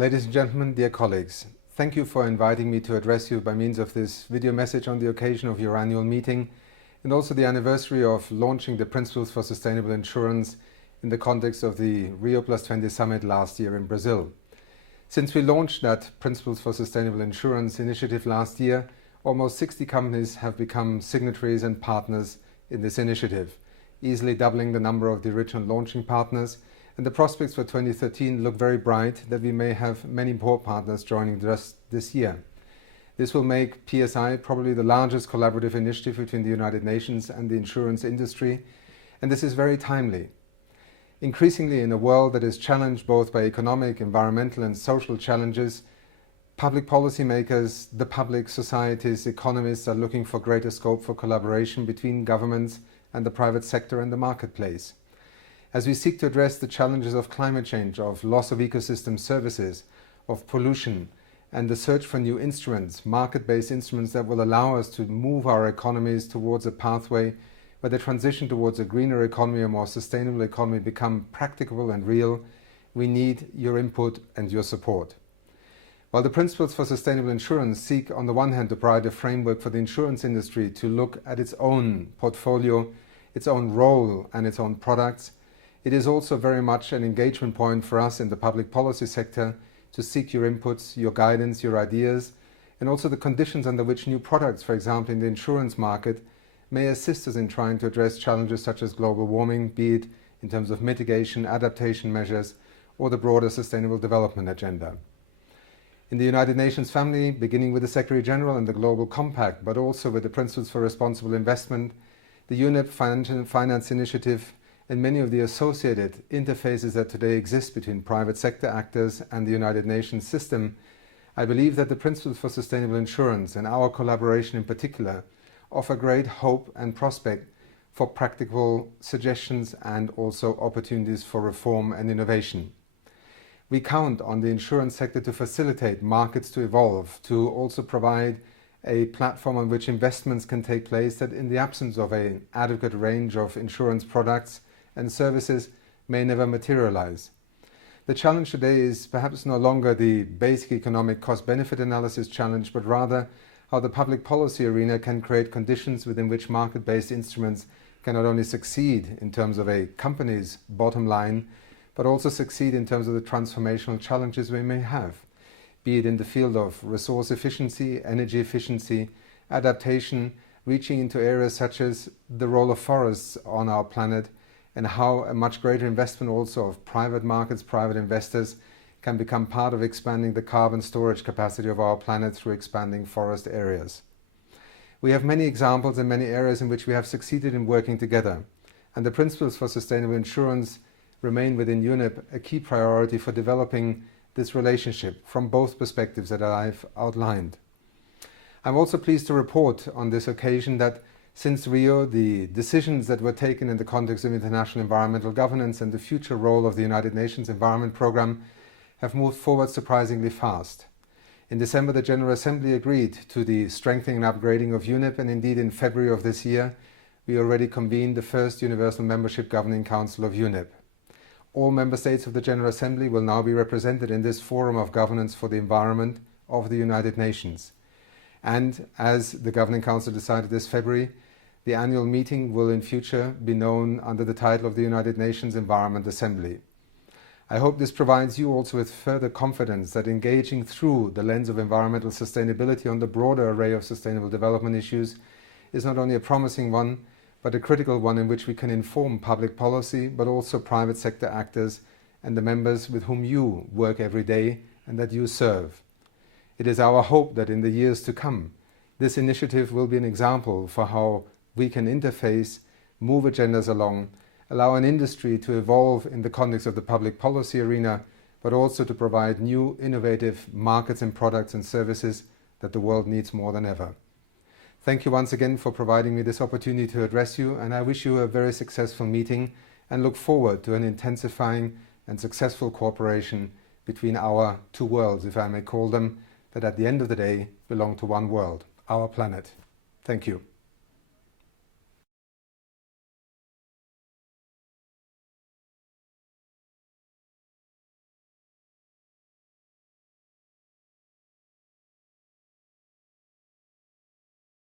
Ladies and gentlemen, dear colleagues, thank you for inviting me to address you by means of this video message on the occasion of your annual meeting and also the anniversary of launching the Principles for Sustainable Insurance in the context of the Rio+20 summit last year in Brazil. Since we launched that Principles for Sustainable Insurance initiative last year, almost 60 companies have become signatories and partners in this initiative, easily doubling the number of the original launching partners, and the prospects for 2013 look very bright that we may have many more partners joining us this year. This will make PSI probably the largest collaborative initiative between the United Nations and the insurance industry, and this is very timely. Increasingly, in a world that is challenged both by economic, environmental and social challenges, public policymakers, the public, societies, economists are looking for greater scope for collaboration between governments and the private sector and the marketplace. As we seek to address the challenges of climate change, of loss of ecosystem services, of pollution, and the search for new instruments, market-based instruments that will allow us to move our economies towards a pathway where the transition towards a greener economy, a more sustainable economy become practicable and real, we need your input and your support. While the Principles for Sustainable Insurance seek on the one hand to provide a framework for the insurance industry to look at its own portfolio, its own role and its own products, it is also very much an engagement point for us in the public policy sector to seek your inputs, your guidance, your ideas, and also the conditions under which new products, for example in the insurance market, may assist us in trying to address challenges such as global warming, be it in terms of mitigation, adaptation measures, or the broader sustainable development agenda. In the United Nations family, beginning with the Secretary General and the Global Compact, but also with the Principles for Responsible Investment, the UNEP Finance Initiative, and many of the associated interfaces that today exist between private sector actors and the United Nations system, I believe that the Principles for Sustainable Insurance and our collaboration in particular offer great hope and prospect for practical suggestions and also opportunities for reform and innovation. We count on the insurance sector to facilitate markets to evolve, to also provide a platform on which investments can take place that in the absence of an adequate range of insurance products and services may never materialize. The challenge today is perhaps no longer the basic economic cost-benefit analysis challenge, but rather how the public policy arena can create conditions within which market-based instruments can not only succeed in terms of a company's bottom line, but also succeed in terms of the transformational challenges we may have, be it in the field of resource efficiency, energy efficiency, adaptation, reaching into areas such as the role of forests on our planet, and how a much greater investment also of private markets, private investors, can become part of expanding the carbon storage capacity of our planet through expanding forest areas. We have many examples in many areas in which we have succeeded in working together, and the Principles for Sustainable Insurance remain within UNEP a key priority for developing this relationship from both perspectives that I've outlined. I'm also pleased to report on this occasion that since Rio, the decisions that were taken in the context of international environmental governance and the future role of the United Nations Environment Programme have moved forward surprisingly fast. In December, the General Assembly agreed to the strengthening and upgrading of UNEP, and indeed in February of this year, we already convened the first Universal Membership Governing Council of UNEP. All member states of the General Assembly will now be represented in this forum of governance for the environment of the United Nations. And as the Governing Council decided this February, the annual meeting will in future be known under the title of the United Nations Environment Assembly. I hope this provides you also with further confidence that engaging through the lens of environmental sustainability on the broader array of sustainable development issues is not only a promising one, but a critical one in which we can inform public policy, but also private sector actors and the members with whom you work every day and that you serve. It is our hope that in the years to come, this initiative will be an example for how we can interface, move agendas along, allow an industry to evolve in the context of the public policy arena, but also to provide new innovative markets and products and services that the world needs more than ever. Thank you once again for providing me this opportunity to address you, and I wish you a very successful meeting and look forward to an intensifying and successful cooperation between our two worlds, if I may call them, that at the end of the day belong to one world, our planet. Thank you.